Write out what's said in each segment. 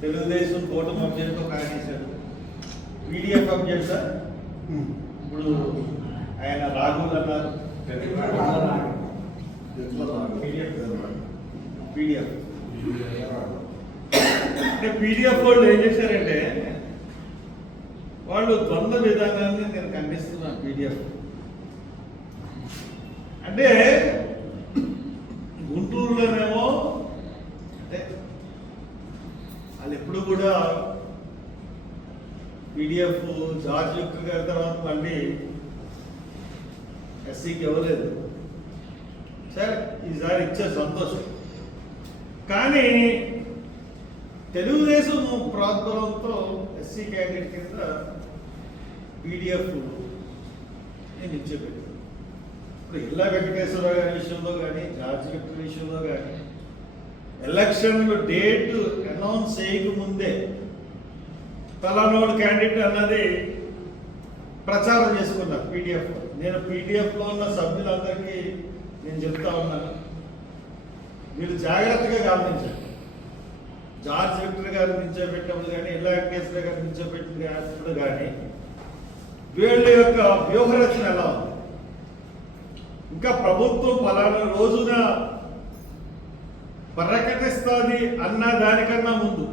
తెలుగుదేశం కూటమి అభ్యర్థి ఒక ఆయన వేశాడు పీడిఎఫ్ అభ్యర్థి ఇప్పుడు ఆయన రాఘుల్ అన్నారు. పీడిఎఫ్ పీడిఎఫ్ అంటే పీడిఎఫ్ వాళ్ళు ఏం చేశారంటే వాళ్ళు ద్వంద్వ విధానాన్ని నేను ఖండిస్తున్నాను పీడిఎఫ్ అంటే గుంటూరులోనేమో అంటే వాళ్ళు ఎప్పుడు కూడా పీడిఎఫ్ జార్జ్ లుక్ గారి తర్వాత మళ్ళీ ఎస్సీకి ఇవ్వలేదు సరే ఈసారి ఇచ్చే సంతోషం. కానీ తెలుగుదేశం ప్రోద్బలంతో ఎస్సీ క్యాండిడేట్ కింద పీడిఎఫ్ నేను ఇచ్చేపెట్టాను ఇప్పుడు ఇల్లా వెంకటేశ్వరరావు గారి విషయంలో కానీ జార్జ్ విక్టర్ విషయంలో కానీ ఎలక్షన్ డేట్ అనౌన్స్ చేయకముందే తలనోడు క్యాండిడేట్ అన్నది ప్రచారం చేసుకున్నారు పీడిఎఫ్ నేను పీడిఎఫ్లో ఉన్న సభ్యులందరికీ నేను చెప్తా ఉన్నాను మీరు జాగ్రత్తగా గమనించండి. జార్జ్ విక్టర్ గారు నిల్చోబెట్టినప్పుడు కానీ ఇల్లా వెంకటేశ్వర గారు నిల్చోబెట్టినప్పుడు కానీ వీళ్ళ యొక్క వ్యూహరచన ఎలా ఉంది? ఇంకా ప్రభుత్వం పలానా రోజున ప్రకటిస్తుంది అన్న దానికన్నా ముందు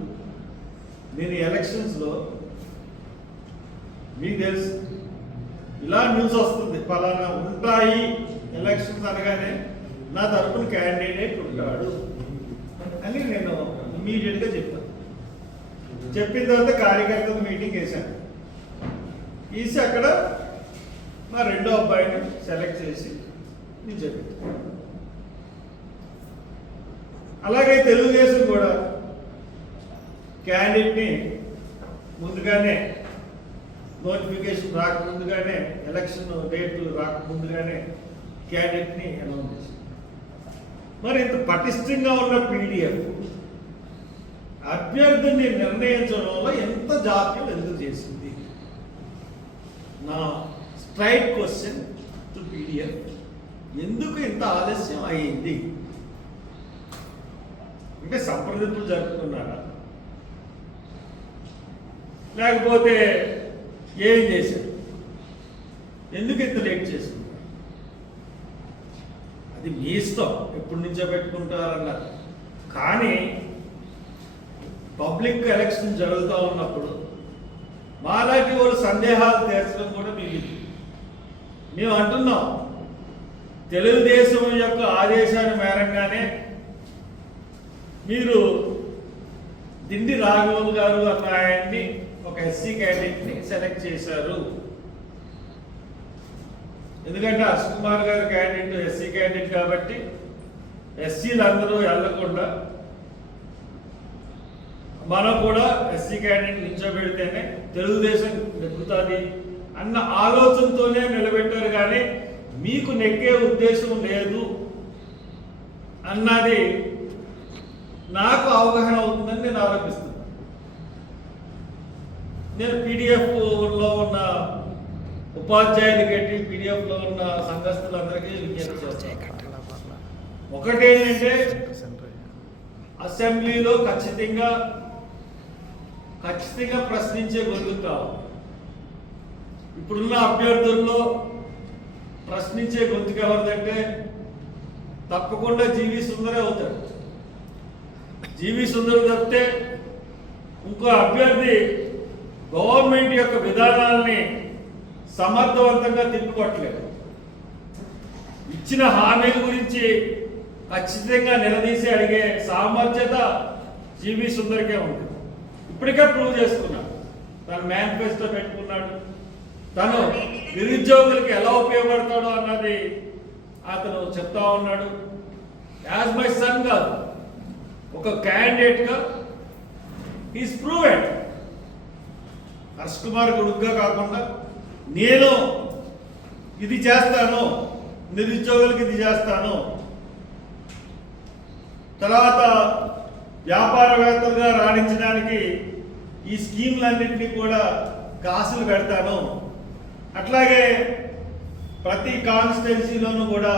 నేను ఎలక్షన్స్లో మీకు తెలుసు ఇలా న్యూస్ వస్తుంది. ఫలానా ఉంటాయి ఎలక్షన్స్ అనగానే నా తరఫున క్యాండిడేట్ ఉంటాడు. అని నేను ఇమీడియట్గా చెప్పాను. చెప్పిన తర్వాత కార్యకర్తల మీటింగ్ వేశాను. వేసి అక్కడ మా రెండో అబ్బాయిని సెలెక్ట్ చేసి నేను చెప్పాను. అలాగే తెలుగుదేశం కూడా క్యాండిడేట్ని ముందుగానే నోటిఫికేషన్ రాకముందుగానే ఎలక్షన్ డేట్లు రాకముందుగానే క్యాండిడేట్ని అనౌన్స్ చేసింది మరి ఇంత పటిష్టంగా ఉన్న పీడిఎఫ్ అభ్యర్థిని నిర్ణయించడంలో ఎంత జాప్యం ఎందుకు చేసింది? నా స్ట్రైట్ క్వశ్చన్ టు పీడిఎఫ్ ఎందుకు ఇంత ఆలస్యం అయ్యింది? అంటే సంప్రదింపులు జరుపుకున్నారా? లేకపోతే ఏం చేశారు ఎందుకు ఇంత లేట్ చేసింది? అది మీ ఇష్టం. ఎప్పటి నుంచో పెట్టుకుంటారన్నారు. కానీ పబ్లిక్ ఎలక్షన్ జరుగుతూ ఉన్నప్పుడు మాలాకి వాళ్ళు సందేహాలు తీర్చడం కూడా మీ మేము అంటున్నాం తెలుగుదేశం యొక్క ఆదేశాన్ని మేరంగానే మీరు దిండి రాఘవ గారు అన్న ఆయన్ని ఎస్సీ క్యాండిడేట్ని సెలెక్ట్ చేశారు. ఎందుకంటే హర్ష్ కుమార్ గారు క్యాండిడేట్ ఎస్సీ క్యాండిడేట్ కాబట్టి ఎస్సీలు అందరూ వెళ్ళకుండా మనం కూడా ఎస్సీ క్యాండిడేట్ నిల్చోబెడితేనే తెలుగుదేశం నెగ్గుతుంది అన్న ఆలోచనతోనే నిలబెట్టారు కానీ మీకు నెగ్గే ఉద్దేశం లేదు అన్నది నాకు అవగాహన అవుతుందని నేను ఆరోపిస్తున్నాను నేను పీడిఎఫ్లో ఉన్న ఉపాధ్యాయులు కట్టి పీడిఎఫ్లో ఉన్న సంఘస్థులందరికీ విజ్ఞప్తి చేస్తాను. ఒకటేంటంటే అసెంబ్లీలో ఖచ్చితంగా ఖచ్చితంగా ప్రశ్నించే గొంతు కావాలి ఇప్పుడున్న అభ్యర్థుల్లో ప్రశ్నించే గొంతుక ఎవరిదంటే తప్పకుండా జీవి సుందరే అవుతాడు. జీవి సుందరు తప్పితే ఇంకో అభ్యర్థి గవర్నమెంట్ యొక్క విధానాల్ని సమర్థవంతంగా తిప్పుకోవట్లేదు. ఇచ్చిన హామీల గురించి ఖచ్చితంగా నిలదీసి అడిగే సామర్థ్యత జీవి సుందర్కే ఉంది. ఇప్పటికే ప్రూవ్ చేసుకున్నాడు. తను మేనిఫెస్టో పెట్టుకున్నాడు. తను నిరుద్యోగులకు ఎలా ఉపయోగపడతాడో అన్నది అతను చెప్తా ఉన్నాడు. యాజ్ మై సన్ కాదు ఒక క్యాండిడేట్గా ఈస్ ప్రూవెడ్ హర్ష్ కుమార్ కొడుకుగా కాకుండా నేను ఇది చేస్తాను నిరుద్యోగులకు ఇది చేస్తాను. తర్వాత వ్యాపారవేత్తలుగా రాణించడానికి ఈ స్కీమ్లన్నింటినీ కూడా కాసులు పెడతాను అట్లాగే ప్రతి కాన్స్టిట్యున్సీలోనూ కూడా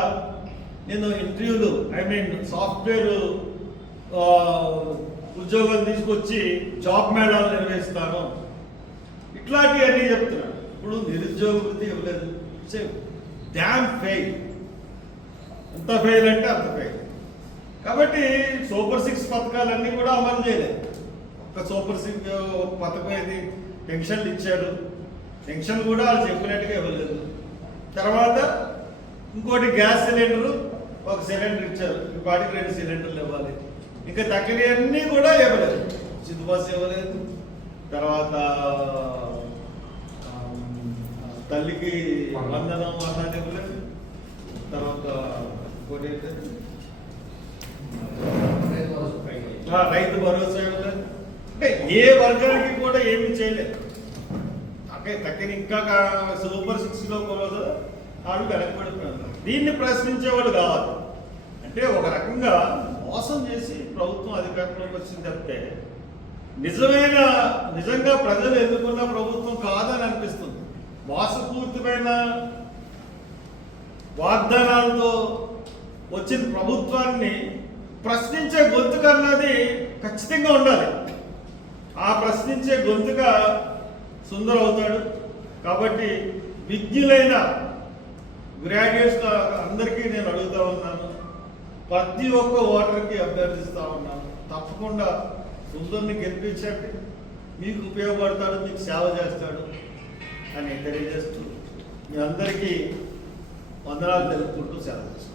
నేను ఇంటర్వ్యూలు ఐ మీన్ సాఫ్ట్వేర్ ఉద్యోగాలు తీసుకొచ్చి జాబ్ మేళాలు నిర్వహిస్తాను. ఇట్లాంటివన్నీ చెప్తున్నాడు ఇప్పుడు నిరుద్యోగ వృత్తి ఇవ్వలేదు డ్యామ్ ఫెయిల్ ఎంత ఫెయిల్ అంటే అంత ఫెయిల్ కాబట్టి సూపర్ సిక్స్ పథకాలన్నీ కూడా అమలు చేయలేదు. ఒక్క సూపర్ సిక్స్ పథకం ఏది? పెన్షన్లు ఇచ్చారు. పెన్షన్ కూడా వాళ్ళు చెప్పినట్టుగా ఇవ్వలేదు. తర్వాత ఇంకోటి గ్యాస్ సిలిండరు ఒక సిలిండర్ ఇచ్చారు. ఈ పాటికి రెండు సిలిండర్లు ఇవ్వాలి. ఇంకా తక్కినవన్నీ కూడా ఇవ్వలేదు. ఉచిత బస్సు ఇవ్వలేదు. తర్వాత తల్లికి వందనం అన్నది ఇవ్వలేదు తర్వాత ఇంకోటి ఏంటంటే రైతు భరోసా ఇవ్వలేదు అంటే ఏ వర్గానికి కూడా ఏమి చేయలేదు. అంటే తక్కిన ఇంకా సూపర్ సిక్స్లో కూడా ఆడు వెనకబడిపోయారు దీన్ని ప్రశ్నించేవాడు కావాలి. అంటే ఒక రకంగా మోసం చేసి ప్రభుత్వం అధికారంలోకి వచ్చింది తప్పితే నిజమైన నిజంగా ప్రజలు ఎదుర్కొన్న ప్రభుత్వం కాదని అనిపిస్తుంది. మోసపూరితమైన వాగ్దానాలతో వచ్చిన ప్రభుత్వాన్ని ప్రశ్నించే గొంతుక అన్నది ఖచ్చితంగా ఉండాలి. ఆ ప్రశ్నించే గొంతుక సుందర అవుతాడు. కాబట్టి విజ్ఞులైన గ్రాడ్యుయేట్స్ అందరికీ నేను అడుగుతా ఉన్నాను. ప్రతి ఒక్క ఓటర్కి అభ్యర్థిస్తా ఉన్నాను. తప్పకుండా సుందర్ని గెలిపించండి మీకు ఉపయోగపడతాడు మీకు సేవ చేస్తాడు అని తెలియజేస్తూ మీ అందరికీ వందనాలు తెలుపుకుంటూ సేవ తీసుకుంటాను.